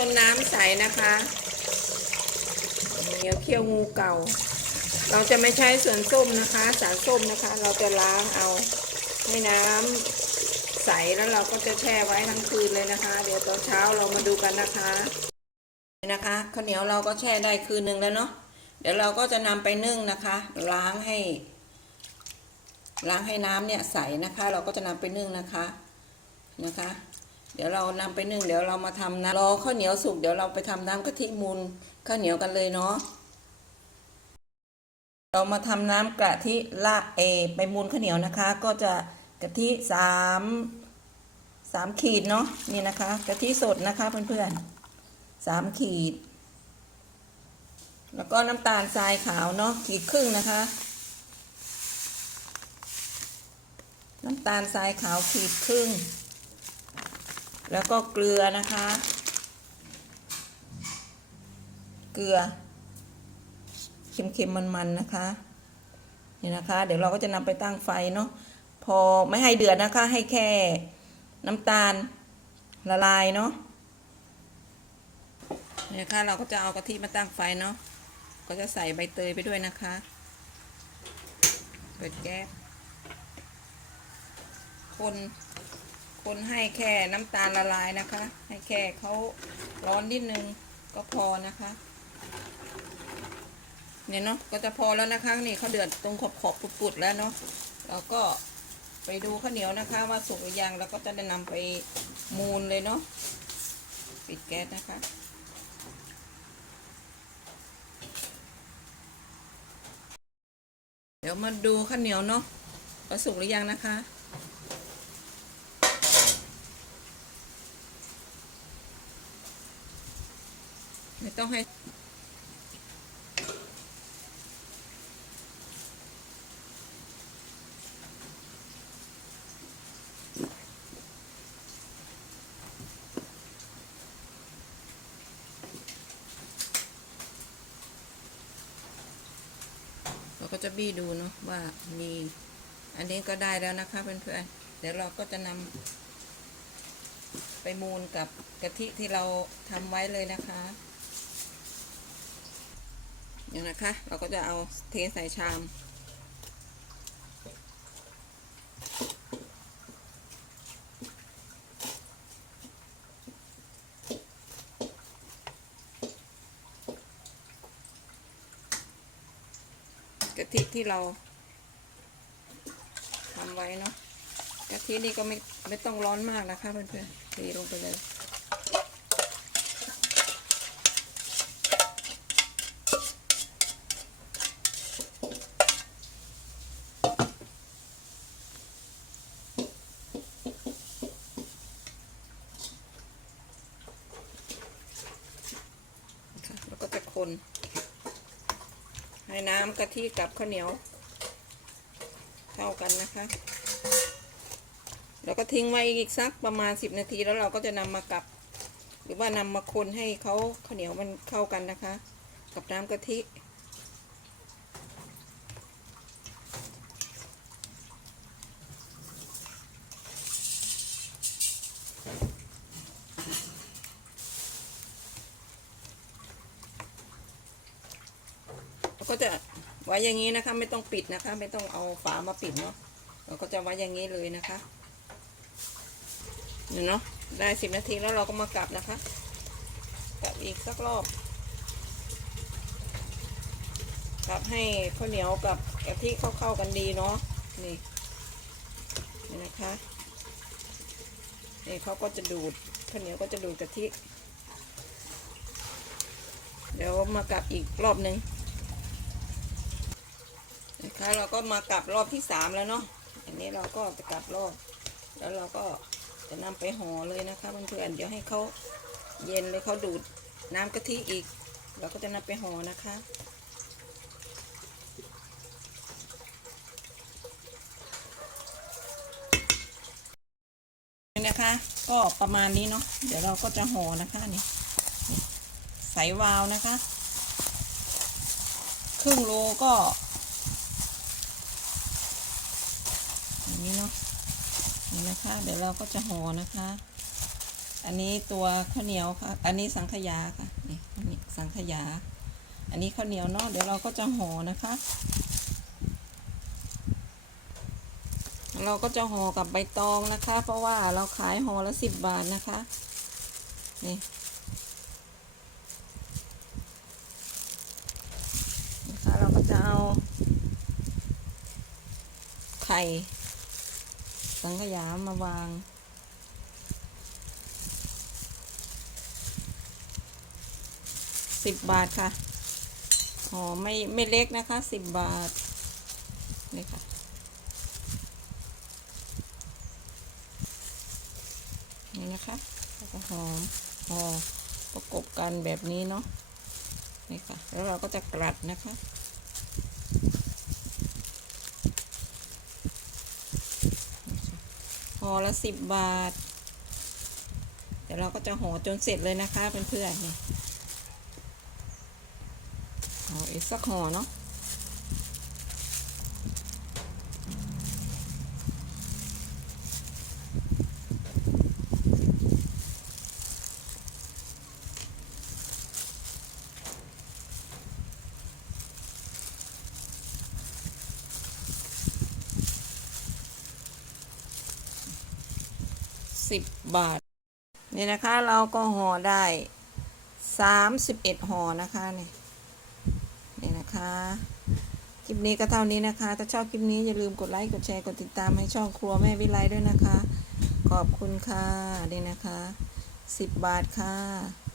จนน้ำใสนะคะเหนียวเคี่ยวงูเก่า เราจะไม่ใช้ส่วนส้มนะคะ สารส้มนะคะ เราจะล้างเอาให้น้ำใสแล้วเราก็จะแช่ไว้ทั้งคืนเลยนะคะ เดี๋ยวตอนเช้าเรามาดูกันนะคะนะคะข้าวเหนียวเราก็แช่ได้คืนหนึ่งแล้วเนาะเดี๋ยวเราก็จะนำไปนึ่งนะคะ ล้างให้ ล้างให้น้ำเนี่ยใสนะคะ เราก็จะนำไปนึ่งนะคะนะคะ เดี๋ยวเรานำไปนึ่งเดี๋ยวเรามาทำน้ำรอข้าวเหนียวสุกเดี๋ยวเราไปทำน้ำกะทิมูลข้าวเหนียวกันเลยเนาะเรามาทำน้ำกะทิละเอไปมูลข้าวเหนียวนะคะ ก็จะกะทิสามสามขีดเนาะนี่นะคะกะทิสดนะคะเพื่อนๆสามขีด แล้วก็น้ำตาลทรายขาวเนาะขีดครึ่งนะคะ น้ำตาลทรายขาวขีดครึ่ง แล้วก็เกลือนะคะ เกลือ เค็มๆมันๆนะคะนี่นะคะ เดี๋ยวเราก็จะนำไปตั้งไฟเนาะพอไม่ให้เดือดนะคะ ให้แค่น้ำตาลละลายเนาะนี่นะคะเราก็จะเอากะทิมาตั้งไฟเนาะก็จะใส่ใบเตยไปด้วยนะคะ เปิดแก๊สคน คนให้แค่น้ำตาลละลายนะคะ ให้แค่เขาร้อนนิดนึงก็พอนะคะ เนี่ยเนาะก็จะพอแล้วนะคะนี่เขาเดือดตรงขอบขอบๆปุดๆแล้วเนาะเราก็ไปดูข้าวเหนียวนะคะ ว่าสุกหรือยังแล้วก็จะนำไปมูลเลยเนาะปิดแก๊สนะคะเดี๋ยวมาดูข้าวเหนียวเนาะว่าสุกหรือยังนะคะ ไม่ต้องให้เราก็จะบี้ดูเนาะว่ามีอันนี้ก็ได้แล้วนะคะเพื่อนๆ เดี๋ยวเราก็จะนำไปมูลกับกะทิที่เราทำไว้เลยนะคะ อย่งนะคะ เราก็จะเอาเทใส่ชามกะทิที่เราทำไว้เนาะกะทินี่ก็ไม่ไม่ต้องร้อนมากนะคะเพื่อนๆเทลงไปเลยค่ะแล้วก็จะ คนให้น้ำกะทิกับข้าวเหนียวเข้ากันนะคะ แล้วก็ทิ้งไว้อีกสักประมาณ 10 นาทีแล้วเราก็จะนำมากับ หรือว่านำมาคนให้เขาข้าวเหนียวมันเข้ากันนะคะ กับน้ำกะทิ ก็จะไว้อย่างนี้นะคะ ไม่ต้องปิดนะคะ ไม่ต้องเอาฝามาปิดเนาะเราก็จะไว้อย่างนี้เลยนะคะเนาะได้สิบนาทีแล้วเราก็มากลับนะคะกลับอีกสักรอบกลับให้ข้าวเหนียวกับกะทิเข้าๆกันดีเนาะนี่นี่นะคะนี่เขาก็จะดูดข้าวเหนียวก็จะดูดกะทิเดี๋ยวมากลับอีกรอบหนึ่ง นะคะเราก็มากลับรอบที่สามแล้วเนาะอันนี้เราก็จะกลับรอบ แล้วเราก็จะนำไปห่อเลยนะคะเพื่อนๆเดี๋ยวให้เขาเย็นเลยเขาดูดน้ำกะทิอีก เราก็จะนำไปห่อนะคะนะคะก็ประมาณนี้เนาะเดี๋ยวเราก็จะห่อนะคะนี่ใส่วาวนะคะ ครึ่งโลก็ อย่างนี้เนาะนี่นะคะ เดี๋ยวเราก็จะห่อนะคะ อันนี้ตัวข้าวเหนียวค่ะ อันนี้สังขยาค่ะนี่อันนี้สังขยา อันนี้ข้าวเหนียวเนาะเดี๋ยวเราก็จะห่อนะคะ เราก็จะห่อกับใบตองนะคะ เพราะว่าเราขายห่อละสิบบาทนะคะนี่นะคะเราก็จะเอาไข่ สังขยามาวาง สิบบาทค่ะห่อไม่ไม่เล็กนะคะสิบบาทนี่ค่ะนี่นะคะแล้วก็หอมหอประกบกันแบบนี้เนาะนี่ค่ะ แล้วเราก็จะกลัดนะคะ อละสิบบาท เดี๋ยวเราก็จะห่อจนเสร็จเลยนะคะเพื่อนๆนี่ห่ออีกสักห่อเนาะ สิบบาท นี่นะคะเราก็ห่อได้สามสิบเอ็ดห่อนะคะนี่นี่นะคะคลิปนี้ก็เท่านี้นะคะ ถ้าชอบคลิปนี้อย่าลืมกดไลค์กดแชร์กดติดตามให้ช่องครัวแม่วิไลด้วยนะคะ ขอบคุณค่ะนี่นะคะสิบบาทค่ะ